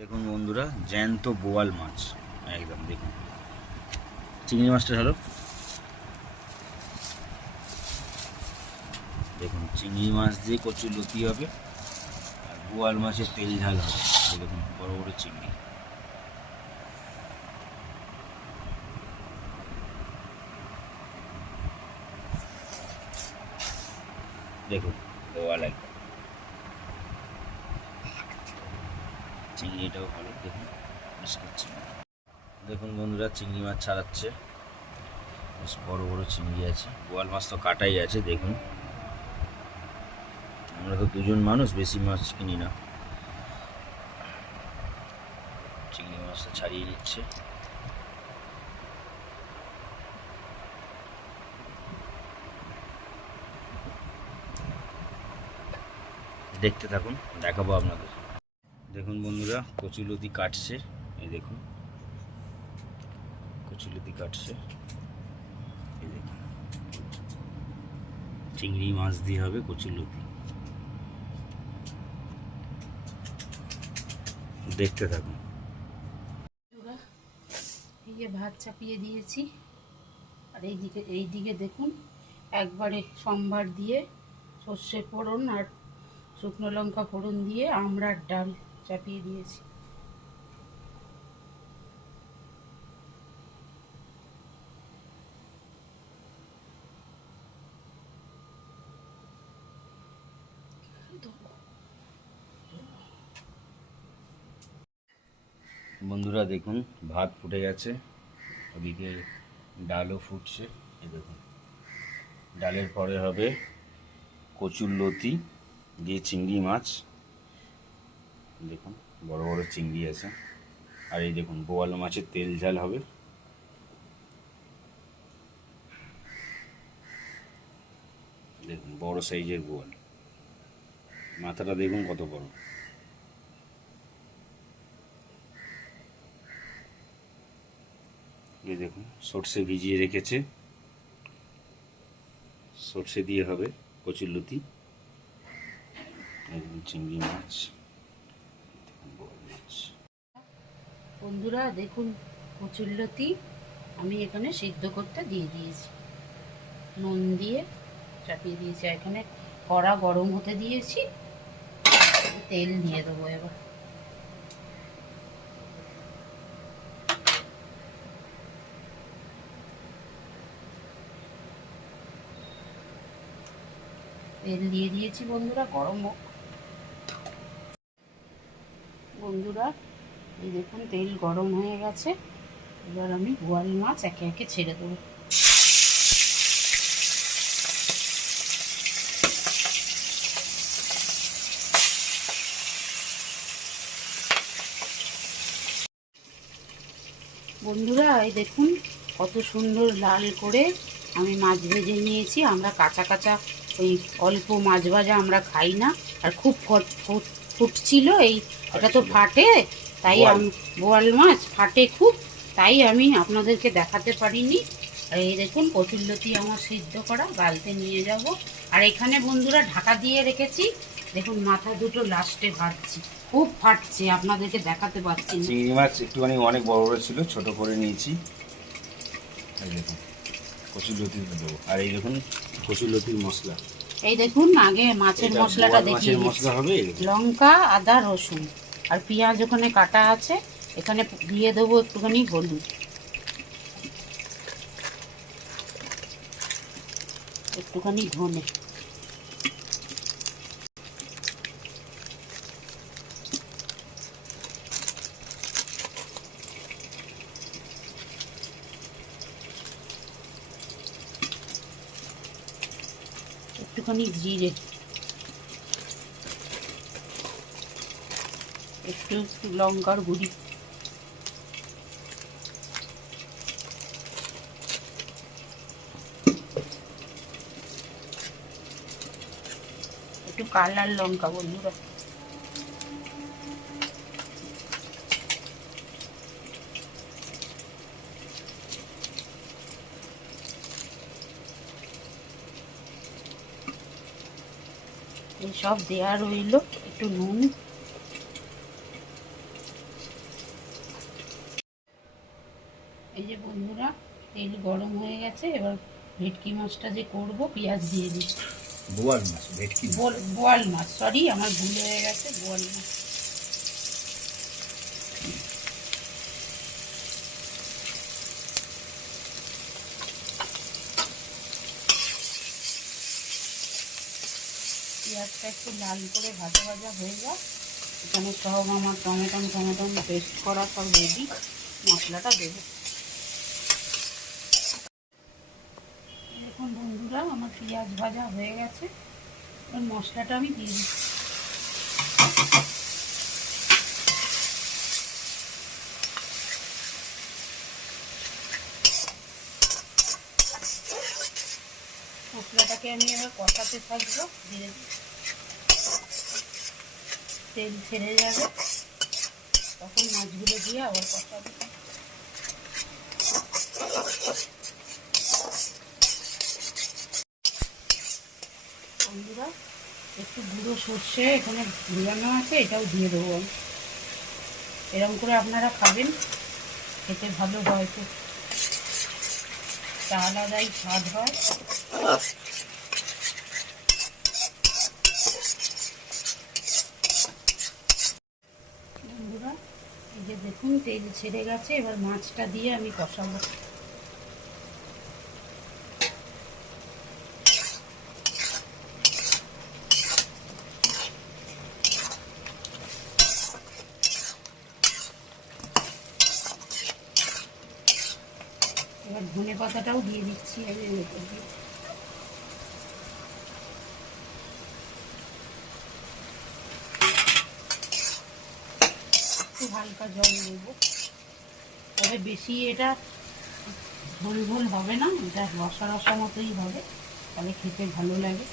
দেখুন বন্ধুরা, জ্যান্ত বোয়াল মাছ একদম। দেখুন চিংড়ি মাছটা হলো, দেখুন চিংড়ি মাছ দিয়ে কচুর লতি হবে আর বোয়াল মাছের তেল ঝাল হবে। দেখুন বড় বড় চিংড়ি। দেখুন বোয়াল একদম, চিংড়িটাও ভালো। দেখুন দেখুন বন্ধুরা, চিংড়ি মাছ ছাড়াচ্ছে, বেশ বড় বড় চিংড়ি আছে। বোয়াল মাছ তো কাটাই আছে। দেখুন আমরা তো দুজন মানুষ, বেশি মাছ কিনি না। চিংড়ি মাছটা ছাড়িয়ে নিচ্ছে। দেখতে থাকুন, দেখাবো আপনাদের। দেখুন বন্ধুরা, কচুলতি কাটছে। এই দেখুন কচুলতি কাটছে। এই দেখুন চিংড়ি মাছ দিয়ে হবে কচুলতি। দেখতে থাকুন। এই যে ভাত চাপিয়ে দিয়েছি, আর এইদিকে দেখুন একবারে সম্বার দিয়ে সর্ষে ফোড়ন আর শুকনো লঙ্কা ফোড়ন দিয়ে আমড়ার ডাল চাপিয়ে দিয়েছি। বন্ধুরা দেখুন, ভাত ফুটে গেছে, ওদিকে ডালও ফুটছে। এই দেখুন, ডালের পরে হবে কচুরলতি দিয়ে চিংড়ি মাছ। দেখুন বড় বড় চিংড়ি আছে। আর এই দেখুন বোয়াল মাছের তেল ঝাল হবে। দেখুন বড় সাইজের বোয়াল, মাথাটা দেখুন কত বড়। এই দেখুন সর্ষে ভিজিয়ে রেখেছে, সর্ষে দিয়ে হবে কচুরলতি। একদম চিংড়ি মাছ, বোয়াল মাছ। বন্ধুরা দেখুন, কচুরলতি আমি এখানে সিদ্ধ করতে দিয়ে দিয়েছি, নুন দিয়ে চাপিয়ে দিয়েছি। এখানে কড়া গরম হতে দিয়েছি, তেল দিয়ে দেবো এবার। তেল দিয়ে দিয়েছি বন্ধুরা, গরম হোক। বন্ধুরা এই দেখুন তেল গরম হয়ে গেছে, এবার আমি বোয়াল মাছ একে একে ছেড়ে দেবো। বন্ধুরা এই দেখুন কত সুন্দর লাল করে আমি মাছ ভেজে নিয়েছি। আমরা কাঁচা কাঁচা ওই অল্প মাছ ভাজা আমরা খাই না, আর খুব ফুটছিল। এটা তো ফাটে, তাই আমি বোয়াল মাছ ফাটে খুব, তাই আমি আপনাদেরকে দেখাতে পারিনি। আর এই দেখুন কচুরলতি আমার সিদ্ধ করা, গালতে নিয়ে যাব। আর এখানে বন্ধুরা ঢাকা দিয়ে রেখেছি, দেখুন মাথা দুটো লাস্টে ভাজছি, খুব ফাটছে, আপনাদেরকে দেখাতে পারছি না। চিংড়ি মাছ একটুখানি অনেক বড় বড় ছিল, ছোট করে নিয়েছি। এই দেখুন কচুরলতি দেবো। আর এই দেখুন কচুরলতির মশলা। এই দেখুন আগে মাছের মশলাটা দেখিয়ে মশলা হবে, লঙ্কা আদা রসুন আর পেঁয়াজ ওখানে কাটা আছে। এখানে দিয়ে দেবো একটুখানি হলুদ, একটুখানি ধনে, একটুখানি জিরে, একটু লঙ্কার গুঁড়ি, একটু কালার লঙ্কা। বন্ধুরা এই সব দেওয়া রইল, একটু নুন, এই যে বন্ধুরা, তেল গরম হয়ে গেছে। এবার ভেটকি মাছটা যে করব, পেঁয়াজ দিয়ে দিচ্ছি। বোয়াল মাছ, ভেটকি না। বোয়াল মাছ, সরি, আমার ভুল হয়ে গেছে, বোয়াল মাছ। পেঁয়াজটা একটু লাল করে ভাজা ভাজা হয়ে যাক। এখানে সব আমার টমেটো পেস্ট করা সব রেডি, মশলাটা দেবো। দেখুন বন্ধুরা, আমার পেঁয়াজ ভাজা হয়ে গেছে। এবার মশলাটা আমি দিয়ে দিচ্ছি। মশলাটাকে আমি এবার কষাতে থাকবো। ধীরে ধীরে তেল ছেড়ে যাবে, তখন মাছগুলো দিয়ে আবার কষাবো। বন্ধুরা, একটু গুঁড়ো সর্ষে এখানে ভিজানো আছে, এটাও দিয়ে দেবো আমি। এরকম করে আপনারা খাবেন, খেতে ভালো হয়। তো তা আলাদাই স্বাদ হয়। বন্ধুরা, এই যে দেখুন তেল ছেড়ে গেছে। এবার মাছটা দিয়ে আমি কষাবো। এবার ধনে পাতাটাও দিয়ে দিচ্ছি আমি এর উপর দিয়ে। একটু হালকা জল দেবো, তবে বেশি এটা ঝোল ঝোল হবে না, এটা রসা রসা মতোই হবে, তাহলে খেতে ভালো লাগে।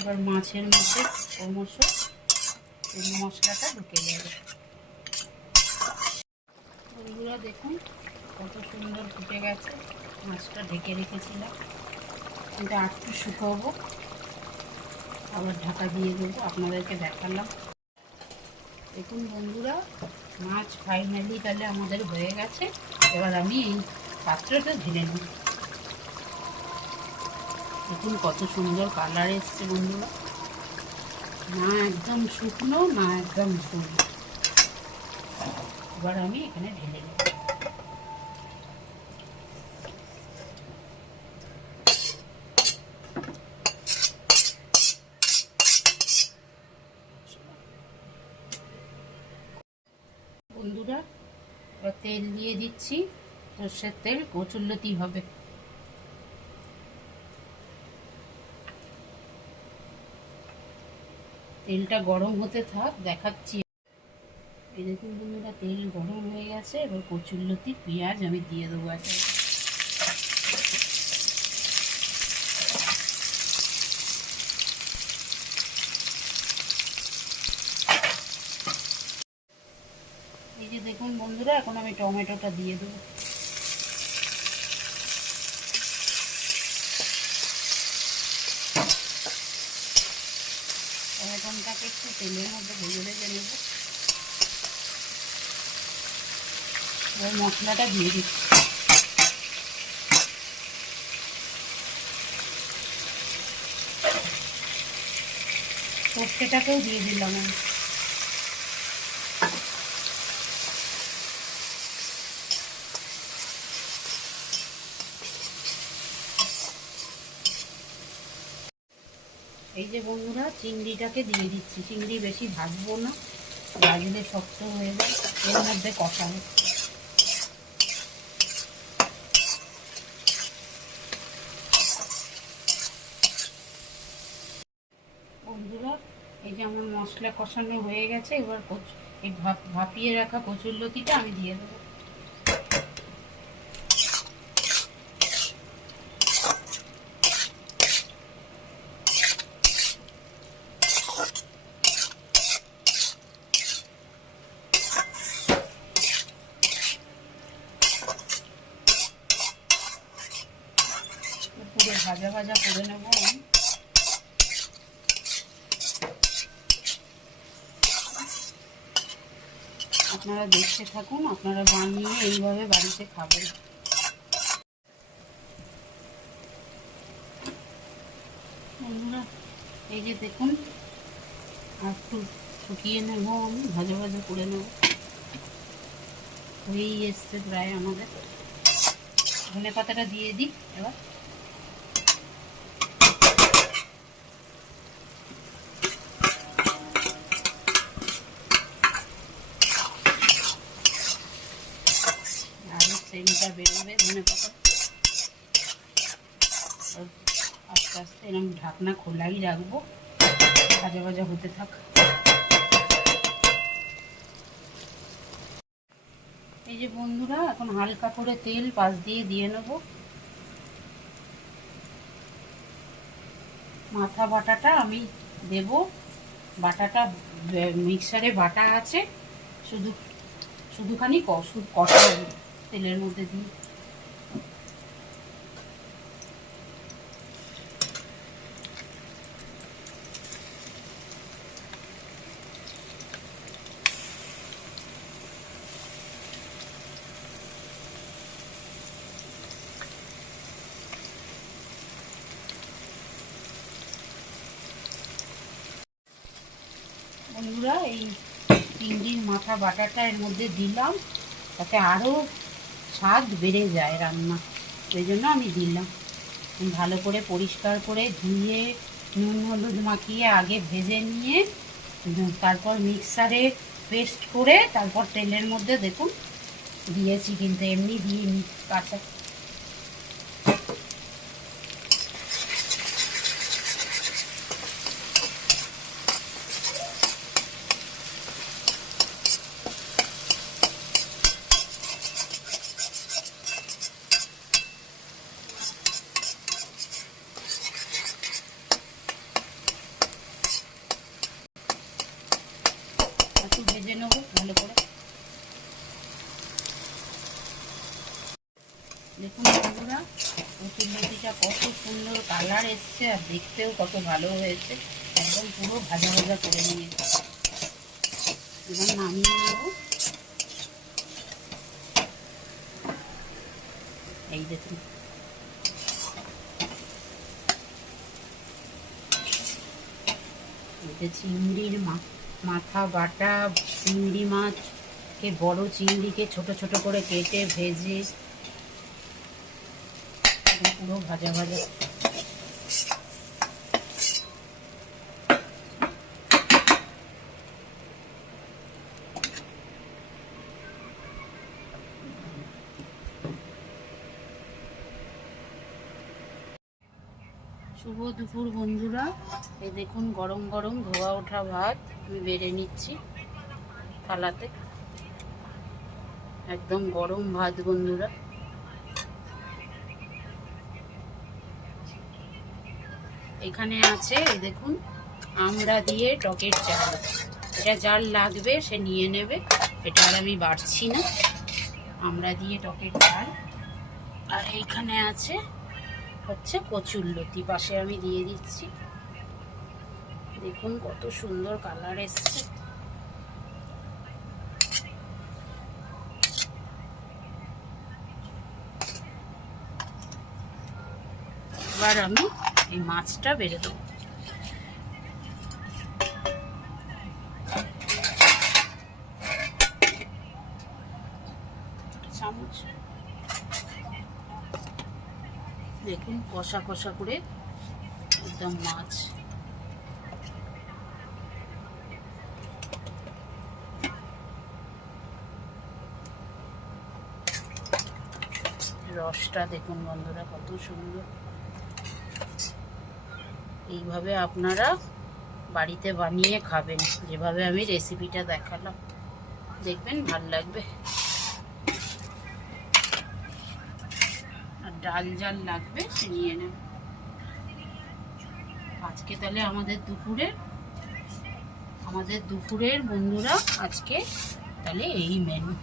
এবার মাছের মধ্যে ক্রমশ এই মশলাটা ঢুকে যাবে। বন্ধুরা দেখুন কত সুন্দর ফুটে গেছে। মাছটা ঢেকে রেখেছিলাম, এটা একটু শুকাবো, আবার ঢাকা দিয়ে দেবো। আপনাদেরকে দেখালাম। দেখুন বন্ধুরা, মাছ ফাইনালি তাহলে আমাদের হয়ে গেছে। এবার আমি এই পাত্রটা ঢেলে নিই। দেখুন কত সুন্দর কালার এসছে বন্ধুরা, না একদম শুকনো না একদম ঝোল। এবার আমি এখানে ঢেলে নেব। বন্ধুরা, এবার তেল দিয়ে দিচ্ছি, সর্ষের তেল, কচুরলতি হবে। তেলটা গরম হতে থাক, দেখাচ্ছি। এই দেখুন বন্ধুরা, তেল গরম হয়ে গেছে। এবার কচুরলতি পেঁয়াজ আমি দিয়ে দেবো একে। এই যে দেখুন বন্ধুরা, এখন আমি টমেটোটা দিয়ে দেবো। টমেটোটাকে একটু তেলের মধ্যে ভেজে ভেজে নেব। এবার মশলাটা দিয়ে দিচ্ছি। সর্ষেটাকেও দিয়ে দিলাম আমি। এই যে বন্ধুরা, চিংড়িটাকে দিয়ে দিচ্ছি। চিংড়ি বেশি ভাজবো না, ভাজলে শক্ত হয়ে যায়। এর মধ্যে কষাবো। বন্ধুরা, এই যে আমার মশলা কষানো হয়ে গেছে। এবার এই ভাপিয়ে রাখা কচুরলতিটা আমি দিয়ে দেবো। ভাজা ভাজা করে নেব আমি। আপনারা দেখতে থাকুন, আপনারা বানিয়ে এইভাবে বাড়িতে খাবেন। বন্ধুরা এই যে দেখুন, আর একটু শুকিয়ে নেব আমি, ভাজা ভাজা করে নেব। হয়েই এসছে প্রায় আমাদের। ধনে পাতাটা দিয়ে দিই এবার। আরও সেন্টটা বেরোবে ধনে পাতা। আস্তে আস্তে এরকম ঢাকনা খোলাই রাখবো, ভাজা ভাজা হতে থাক। এই যে বন্ধুরা, এখন হালকা করে তেল পাশ দিয়ে নেব। মাথা বাটাটা আমি দেব। বাটাটা মিক্সারে বাটা আছে, শুধুখানি কষা তেলের মধ্যে দিই। বন্ধুরা এই চিংড়ির মাথা বাটাটা এর মধ্যে দিলাম, তাতে আরও স্বাদ বেড়ে যায় রান্না, সেই জন্য আমি দিলাম। ভালো করে পরিষ্কার করে ধুয়ে নুন হলুদ মাখিয়ে আগে ভেজে নিয়ে তারপর মিক্সারে পেস্ট করে তারপর তেলের মধ্যে দেখুন দিয়েছি, কিন্তু এমনি দিইনি, কাঁচা। একটু ভেজে নেবো ভালো করে। দেখুন বন্ধুরা, কচুরলতিটা কত সুন্দর কালার এসছে, আর দেখতেও কত ভালো হয়েছে। একদম পুরো ভাজা ভাজা করে নিয়েছে। এবার নামিয়ে নেব। এই দেখুন, এটা চিংড়ির মাথা বাটা। চিংড়ি মাছকে, বড় চিংড়িকে ছোট ছোট করে কেটে ভেজে পুরো ভাজা ভাজা। শুভ দুপুর বন্ধুরা, এই দেখুন গরম গরম ধোয়া ওঠা ভাত আমি বেড়ে নিচ্ছি থালাতে। একদম গরম ভাত বন্ধুরা। এখানে আছে এই দেখুন আমড়া দিয়ে টকের চাল। এটা যার লাগবে সে নিয়ে নেবে, এটা আর আমি বাড়ছি না। আমড়া দিয়ে টকের চাল। আর এইখানে আছে হচ্ছে কচুরলতি, পাশে আমি দিয়ে দিচ্ছি। দেখুন কত সুন্দর কালার এসছে। এবার আমি এই মাছটা বেড়ে দেবো। চামচ। দেখুন কষা কষা করে একদম মাছ। রসটা দেখুন বন্ধুরা কত সুন্দর। এইভাবে আপনারা বাড়িতে বানিয়ে খাবেন, যেভাবে আমি রেসিপিটা দেখালাম, দেখবেন ভালো লাগবে। আর ডাল জাল লাগবে সে নিয়ে নেন। আজকে তাহলে আমাদের দুপুরের বন্ধুরা আজকে তাহলে এই মেনু।